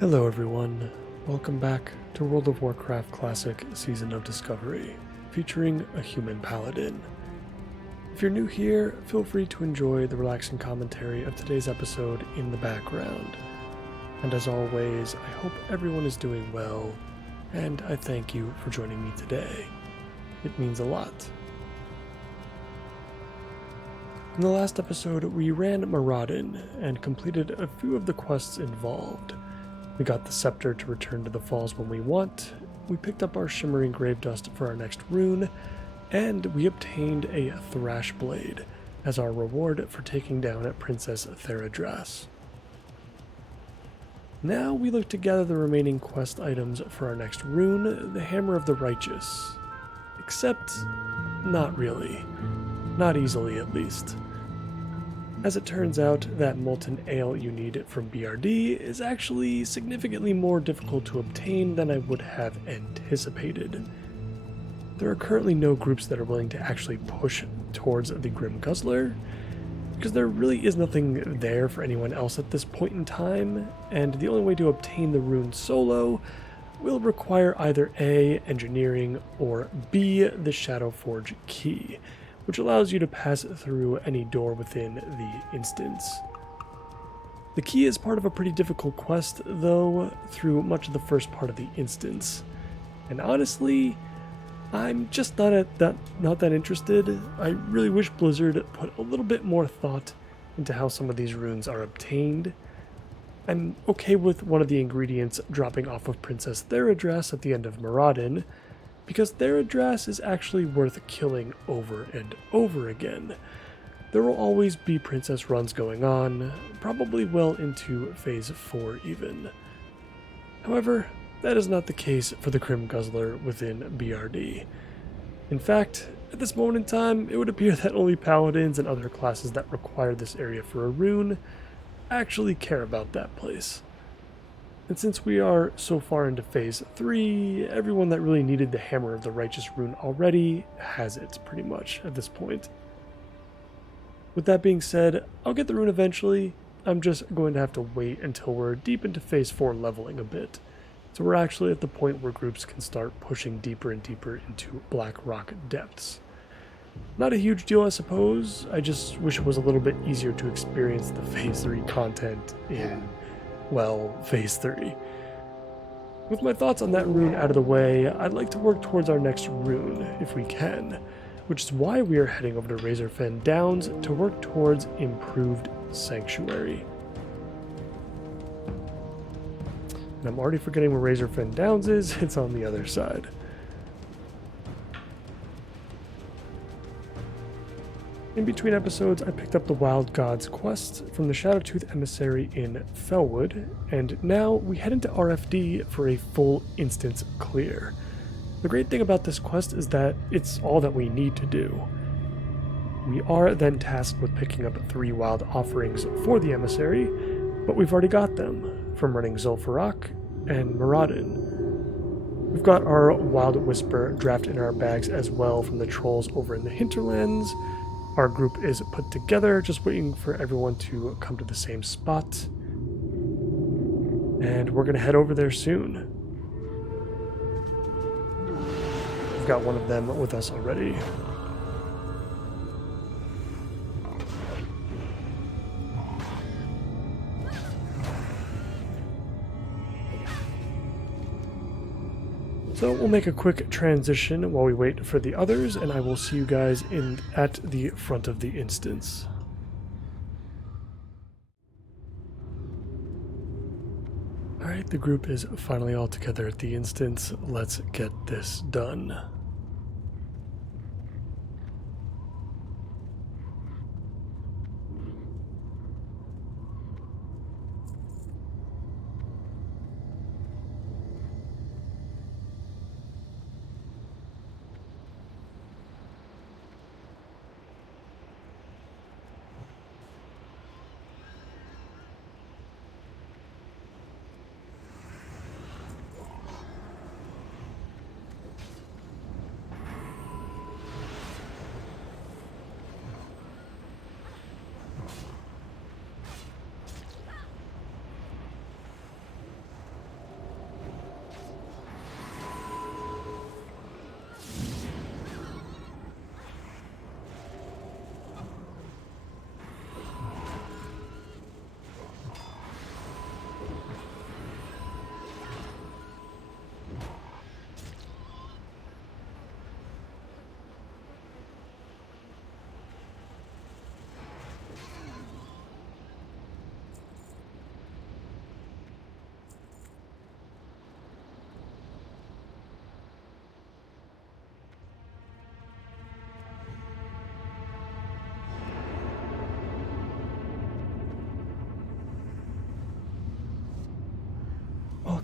Hello everyone, welcome back to World of Warcraft Classic Season of Discovery, featuring a Human Paladin. If you're new here, feel free to enjoy the relaxing commentary of today's episode in the background. And as always, I hope everyone is doing well, and I thank you for joining me today. It means a lot. In the last episode, we ran Moradin and completed a few of the quests involved. We got the scepter to return to the falls when we want, we picked up our shimmering grave dust for our next rune, and we obtained a thrash blade as our reward for taking down Princess Theradras. Now we look to gather the remaining quest items for our next rune, the Hammer of the Righteous. Except, not really. Not easily, at least. As it turns out, that molten ale you need from BRD is actually significantly more difficult to obtain than I would have anticipated. There are currently no groups that are willing to actually push towards the Grim Guzzler, because there really is nothing there for anyone else at this point in time, and the only way to obtain the rune solo will require either A, engineering, or B, the Shadowforge key, which allows you to pass through any door within the instance. The key is part of a pretty difficult quest, though, through much of the first part of the instance. And honestly, I'm just not that interested. I really wish Blizzard put a little bit more thought into how some of these runes are obtained. I'm okay with one of the ingredients dropping off of Princess Theradras at the end of Moradin, because Theradras is actually worth killing over and over again. There will always be princess runs going on, probably well into Phase 4 even. However, that is not the case for the Grim Guzzler within BRD. In fact, at this moment in time, it would appear that only paladins and other classes that require this area for a rune actually care about that place. And since we are so far into Phase 3, everyone that really needed the Hammer of the Righteous rune already has it, pretty much, at this point. With that being said, I'll get the rune eventually. I'm just going to have to wait until we're deep into Phase 4 leveling a bit. So we're actually at the point where groups can start pushing deeper and deeper into Black Rock depths. Not a huge deal, I suppose. I just wish it was a little bit easier to experience the Phase 3 content in Phase 3. With my thoughts on that rune out of the way, I'd like to work towards our next rune, if we can, which is why we are heading over to Razorfen Downs to work towards Improved Sanctuary. And I'm already forgetting where Razorfen Downs is, it's on the other side. In between episodes, I picked up the Wild Gods quest from the Shadowtooth Emissary in Felwood, and now we head into RFD for a full instance clear. The great thing about this quest is that it's all that we need to do. We are then tasked with picking up 3 wild offerings for the Emissary, but we've already got them from running Zul'Farrak and Moradin. We've got our Wild Whisper draft in our bags as well from the trolls over in the hinterlands. Our group is put together, just waiting for everyone to come to the same spot. And we're going to head over there soon. We've got one of them with us already. So we'll make a quick transition while we wait for the others, and I will see you guys at the front of the instance. Alright, the group is finally all together at the instance. Let's get this done.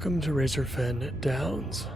Welcome to Razorfen Downs.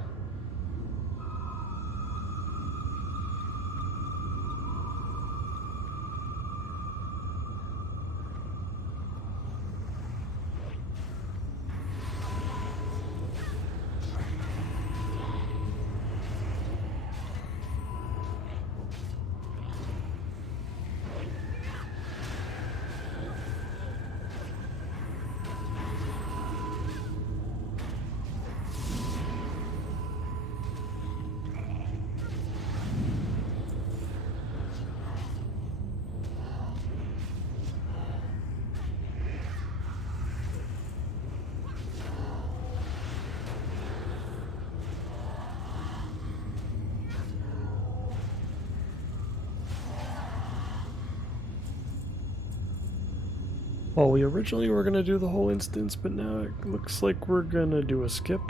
Well, we originally were going to do the whole instance, but now it looks like we're going to do a skip.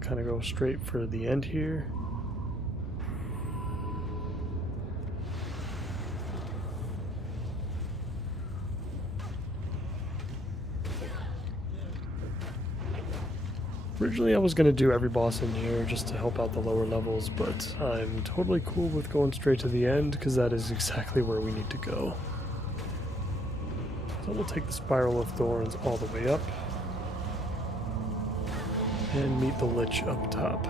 Kind of go straight for the end here. Originally I was going to do every boss in here just to help out the lower levels, but I'm totally cool with going straight to the end because that is exactly where we need to go. So we'll take the Spiral of Thorns all the way up and meet the Lich up top.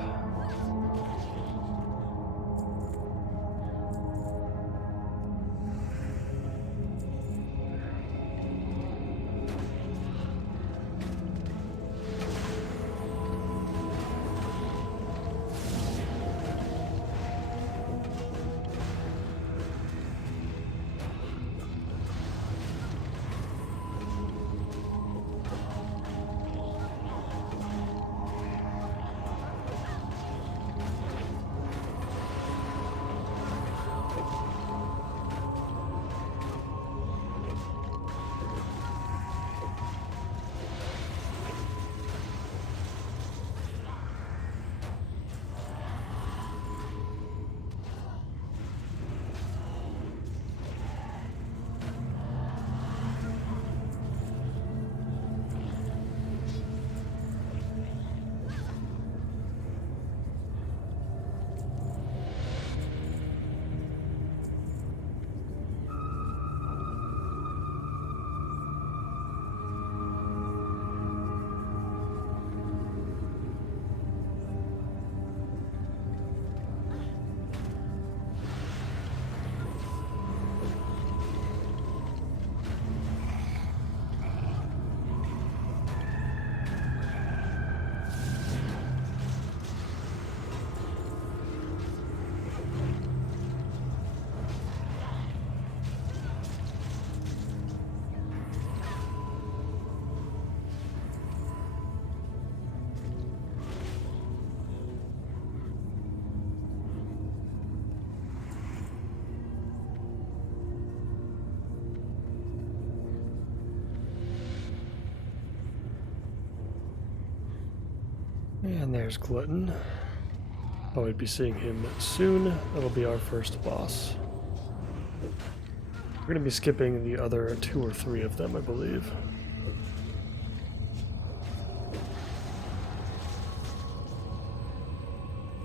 And there's Glutton. Oh, we'd be seeing him soon. That'll be our first boss. We're going to be skipping the other 2 or 3 of them, I believe.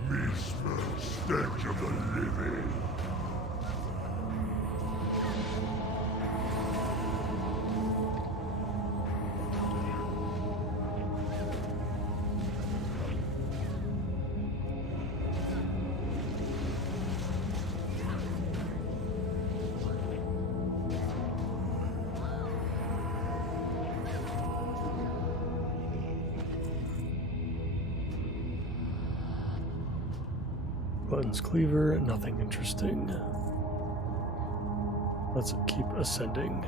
Me smell stench of the living. Glutton's Cleaver, nothing interesting. Let's keep ascending.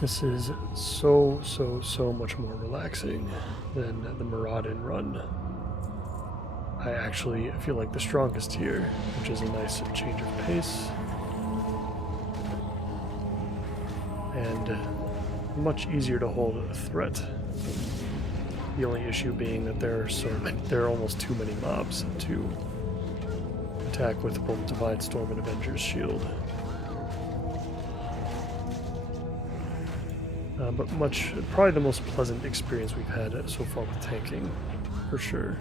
This is so much more relaxing than the Maraudin run. I actually feel like the strongest here, which is a nice change of pace. And much easier to hold a threat. The only issue being that there are almost too many mobs to attack with both Divine Storm and Avenger's Shield. But probably the most pleasant experience we've had so far with tanking, for sure.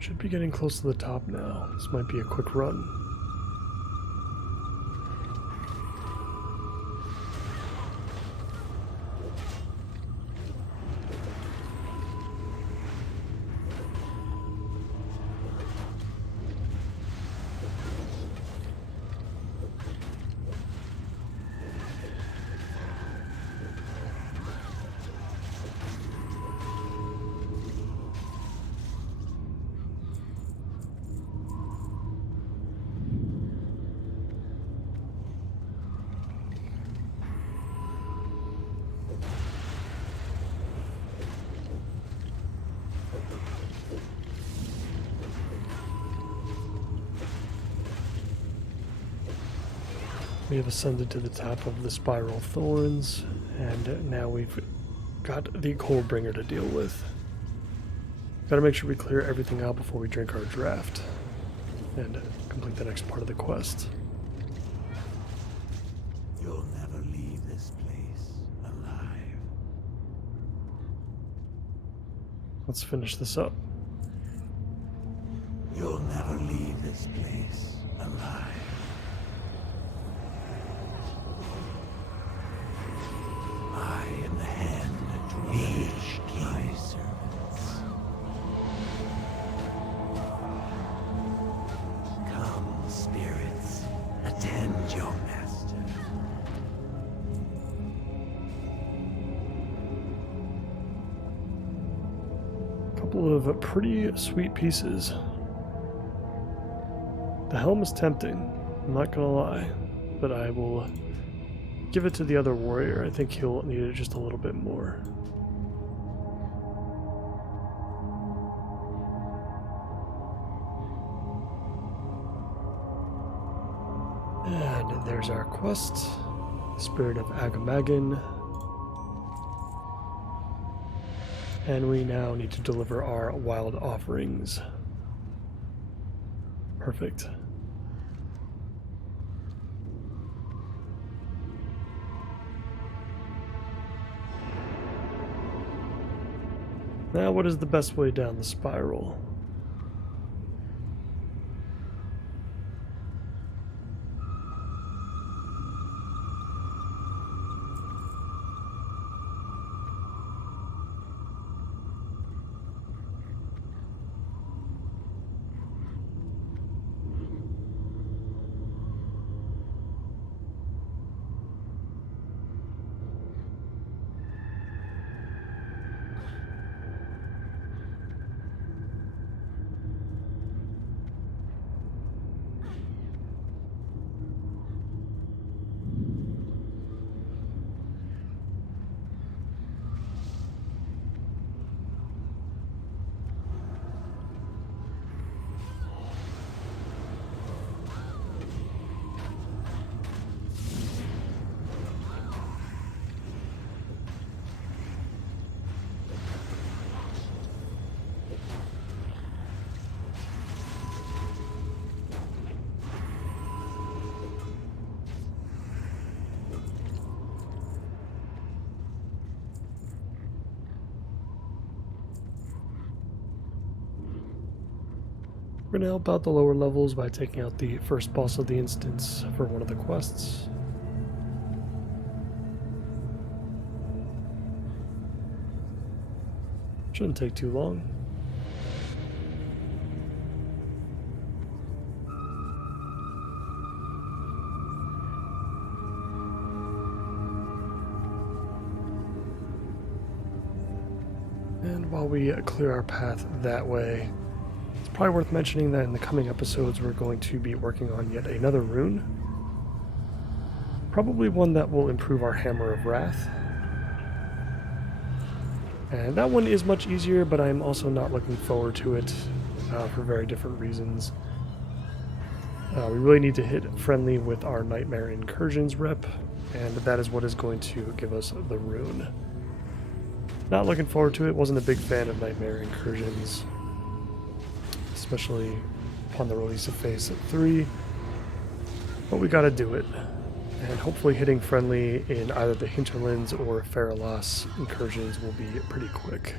Should be getting close to the top now. This might be a quick run. We have ascended to the top of the Spiral Thorns, and now we've got the Coldbringer to deal with. Gotta make sure we clear everything out before we drink our draft and complete the next part of the quest. You'll never leave this place alive. Let's finish this up. You'll never leave this place alive. I am the hand to each my servants. Come, spirits, attend your master. A couple of pretty sweet pieces. The helm is tempting, I'm not gonna lie, but I will give it to the other warrior. I think he'll need it just a little bit more. And there's our quest, Spirit of Agamagan. And we now need to deliver our wild offerings. Perfect. Now, what is the best way down the spiral? going to help out the lower levels by taking out the first boss of the instance for one of the quests. Shouldn't take too long. And while we clear our path that way, it's probably worth mentioning that in the coming episodes we're going to be working on yet another rune. Probably one that will improve our Hammer of Wrath. And that one is much easier, but I'm also not looking forward to it for very different reasons. We really need to hit friendly with our Nightmare Incursions rep, and that is what is going to give us the rune. Not looking forward to it. Wasn't a big fan of Nightmare Incursions, especially upon the release of Phase 3, but we gotta do it. And hopefully hitting friendly in either the Hinterlands or Feralas incursions will be pretty quick.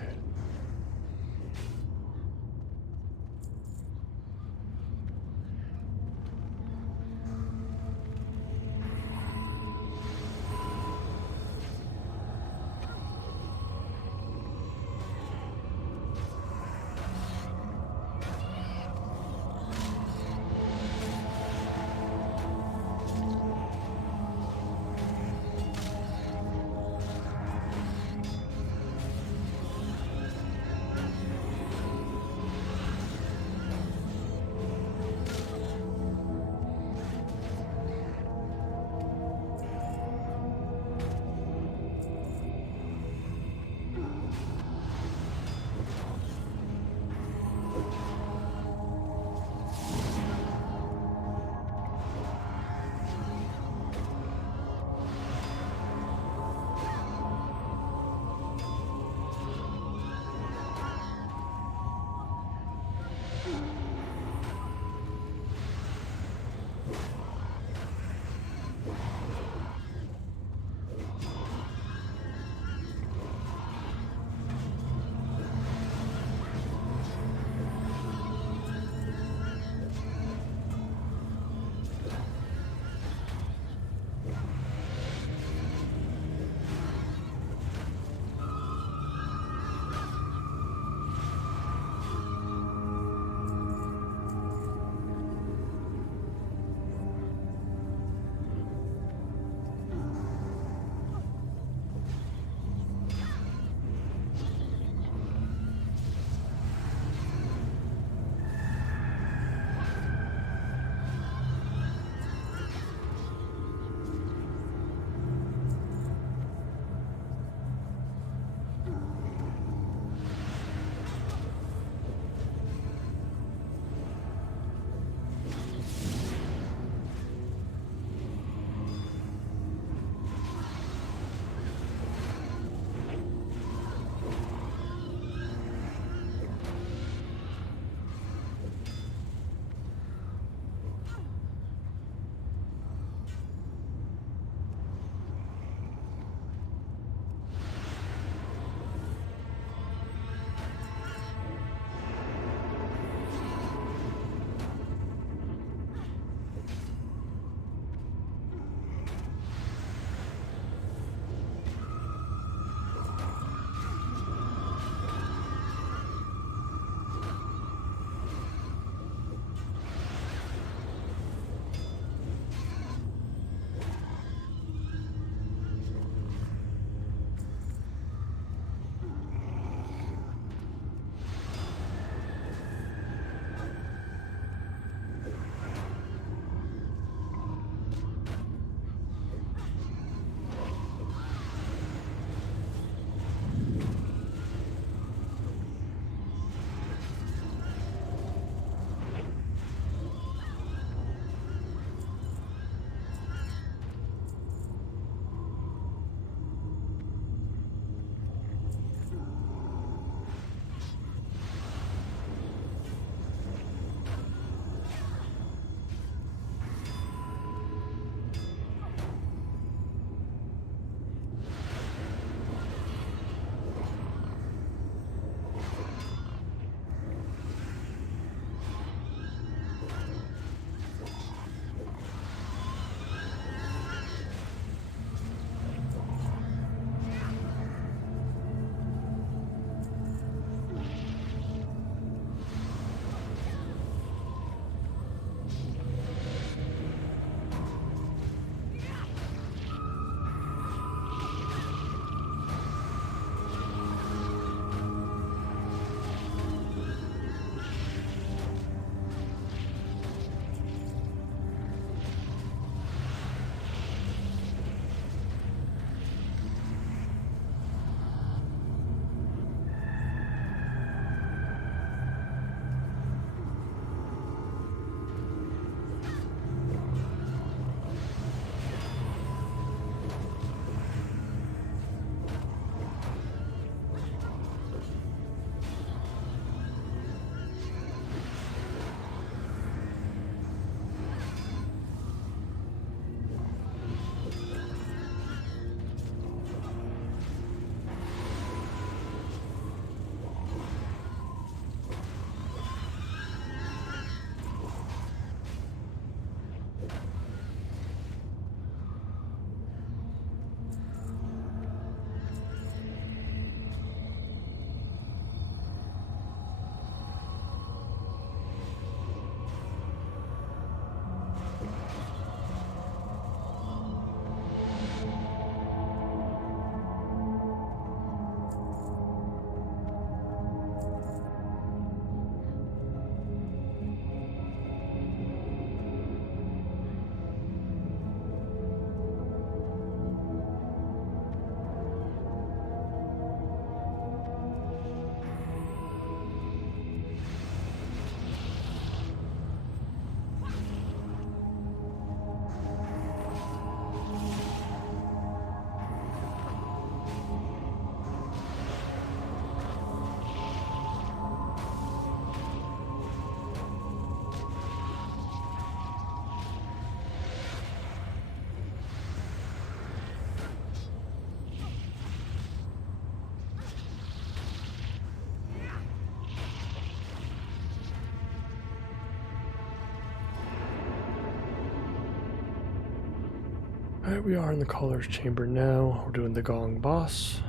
Alright, we are in the caller's chamber now. We're doing the gong boss.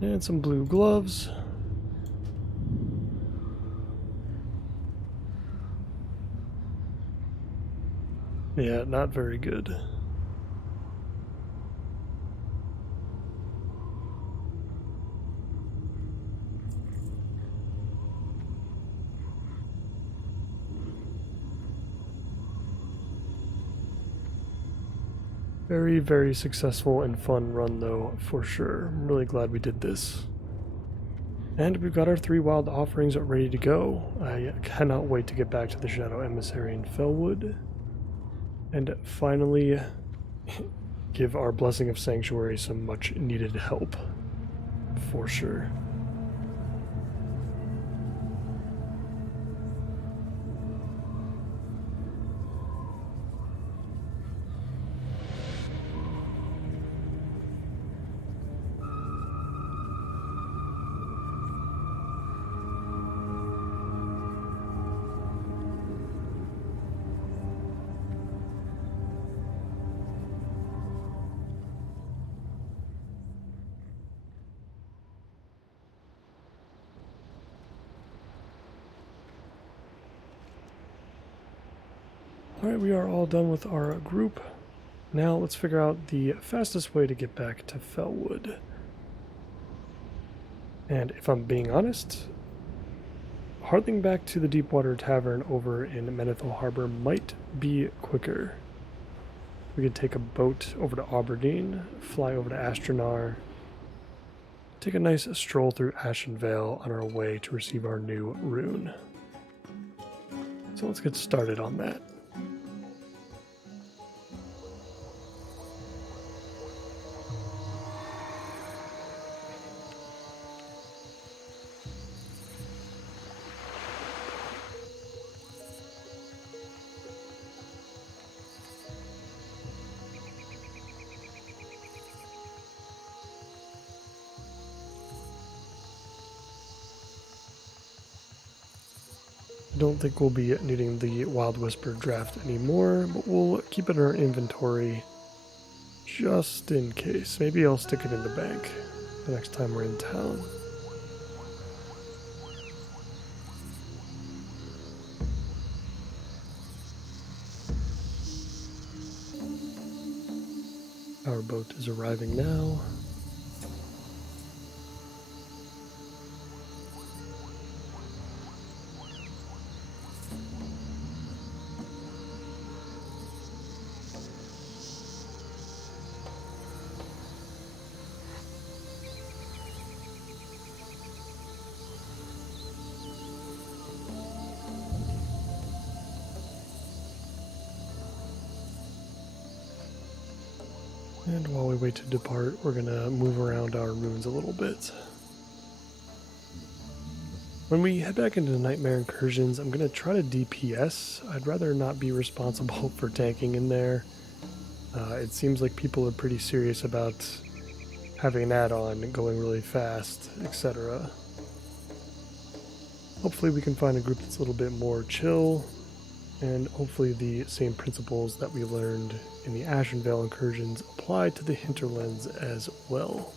And some blue gloves. Yeah, not very good. Very, very successful and fun run though, for sure. I'm really glad we did this. And we've got our 3 wild offerings ready to go. I cannot wait to get back to the Shadow Emissary in Felwood. And finally give our Blessing of Sanctuary some much needed help. For sure. Alright, we are all done with our group. Now let's figure out the fastest way to get back to Felwood. And if I'm being honest, harding back to the Deepwater Tavern over in Menethil Harbor might be quicker. We could take a boat over to Aberdeen, fly over to Astronar, take a nice stroll through Ashen Vale on our way to receive our new rune. So let's get started on that. I don't think we'll be needing the Wild Whisper draft anymore, but we'll keep it in our inventory just in case. Maybe I'll stick it in the bank the next time we're in town. Our boat is arriving now. And while we wait to depart, we're going to move around our runes a little bit. When we head back into the Nightmare Incursions, I'm going to try to DPS. I'd rather not be responsible for tanking in there. It seems like people are pretty serious about having an add-on, going really fast, etc. Hopefully we can find a group that's a little bit more chill, and hopefully the same principles that we learned in the Ashen Vale Incursions apply to the Hinterlands as well.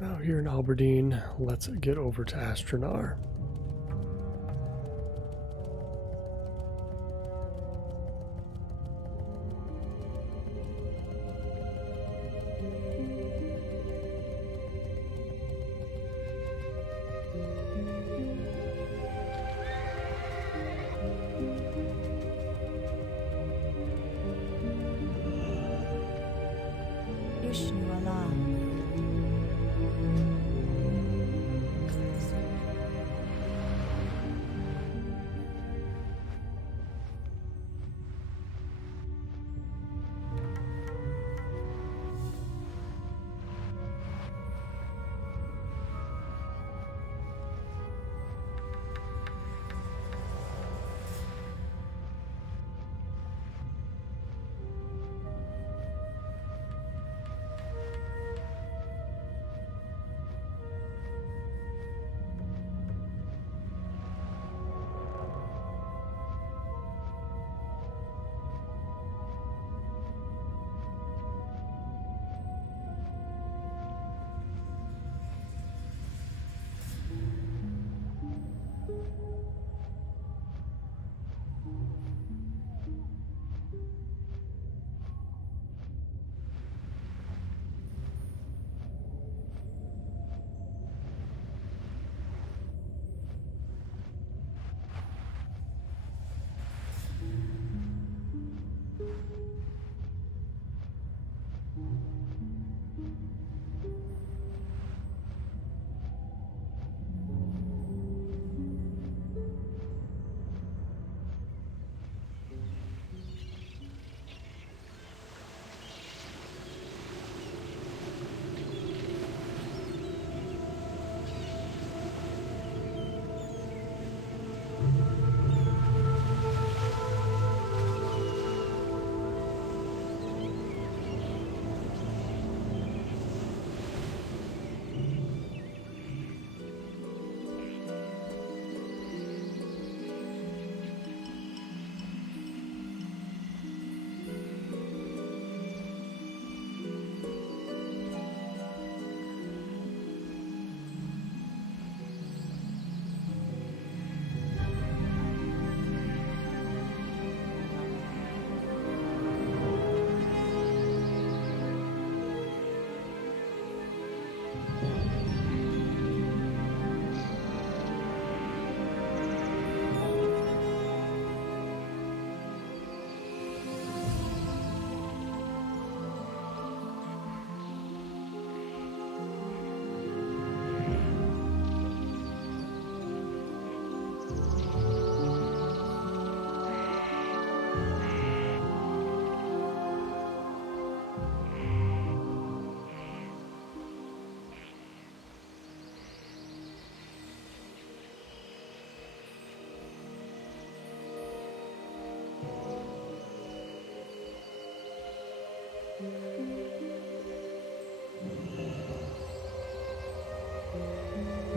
Now here in Alberdeen, let's get over to Astronar. Ishnu Allah.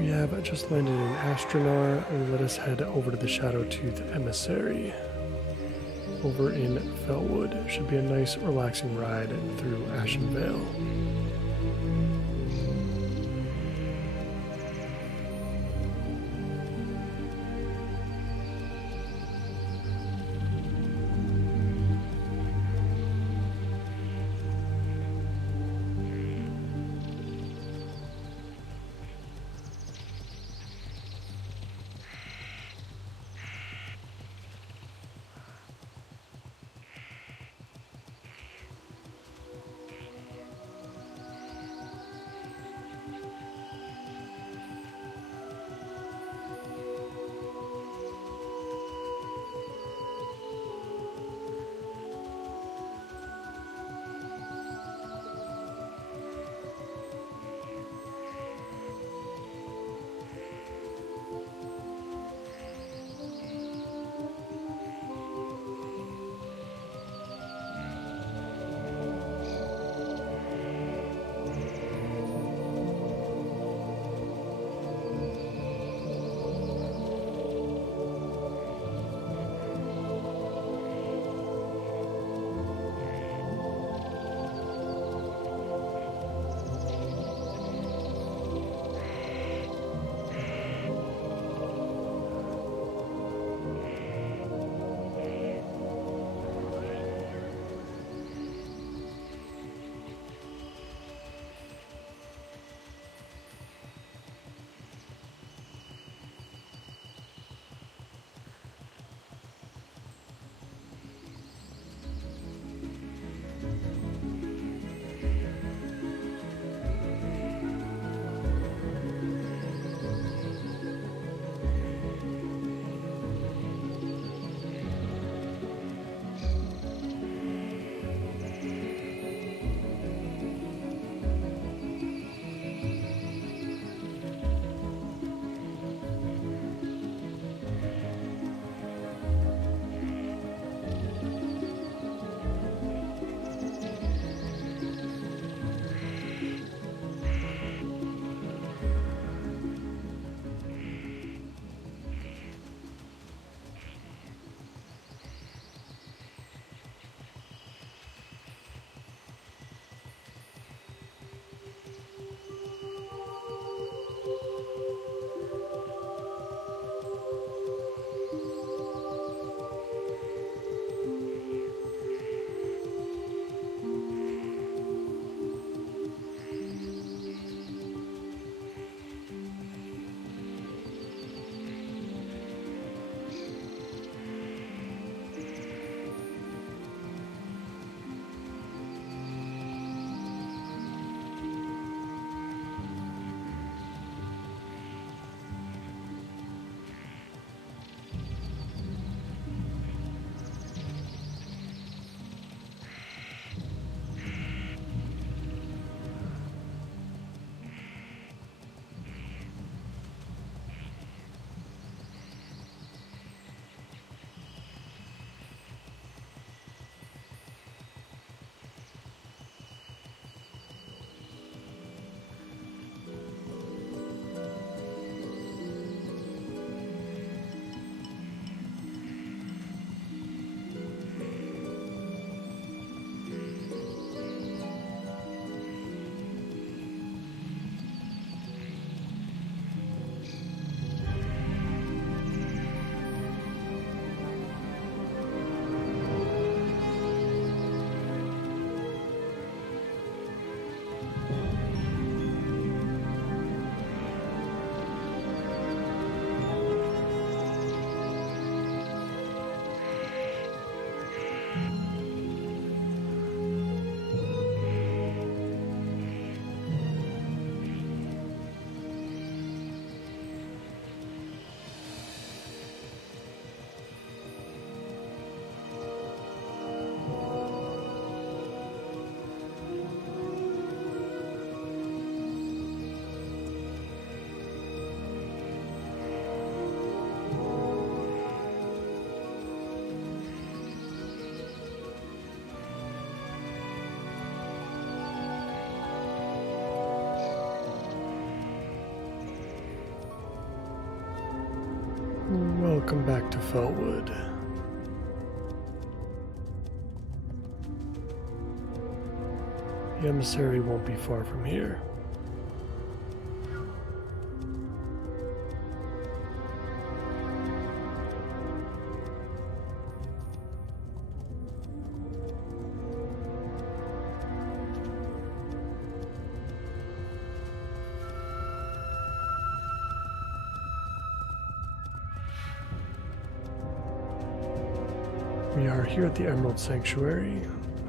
We have just landed in Astronar. Let us head over to the Shadowtooth Emissary. Over in Felwood. Should be a nice, relaxing ride through Ashen Vale. welcome back to Felwood. The emissary won't be far from here. We are here at the Emerald Sanctuary,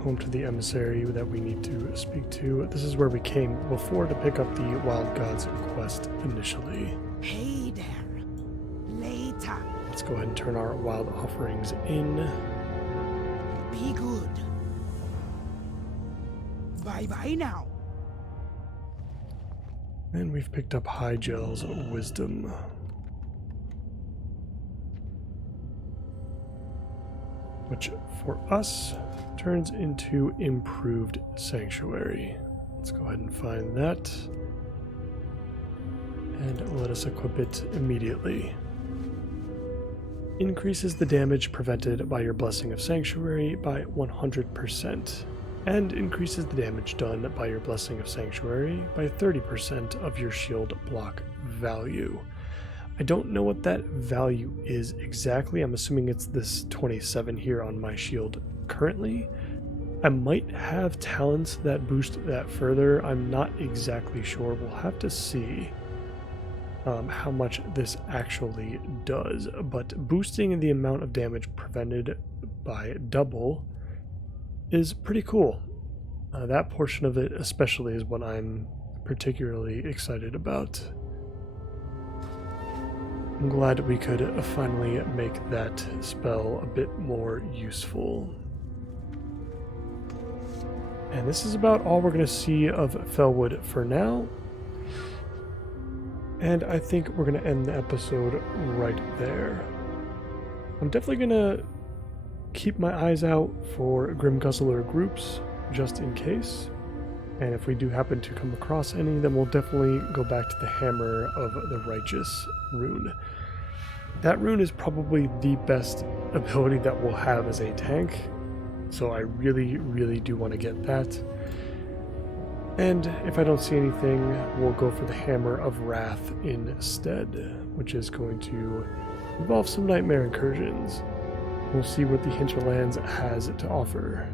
home to the emissary that we need to speak to. This is where we came before to pick up the Wild Gods quest initially. Hey there. Later. Let's go ahead and turn our wild offerings in. Be good. Bye-bye now. And we've picked up Hygel's Wisdom. Which for us turns into Improved Sanctuary. Let's go ahead and find that. And let us equip it immediately. Increases the damage prevented by your Blessing of Sanctuary by 100%. And increases the damage done by your Blessing of Sanctuary by 30% of your shield block value. I don't know what that value is exactly. I'm assuming it's this 27 here on my shield currently. I might have talents that boost that further. I'm not exactly sure. We'll have to see how much this actually does. But boosting the amount of damage prevented by double is pretty cool. That portion of it especially is what I'm particularly excited about. I'm glad we could finally make that spell a bit more useful. And this is about all we're going to see of Felwood for now. And I think we're going to end the episode right there. I'm definitely going to keep my eyes out for Grim Guzzler groups, just in case. And if we do happen to come across any, then we'll definitely go back to the Hammer of the Righteous rune. That rune is probably the best ability that we'll have as a tank, so I really, really do want to get that. And if I don't see anything, we'll go for the Hammer of Wrath instead, which is going to involve some Nightmare Incursions. We'll see what the Hinterlands has to offer.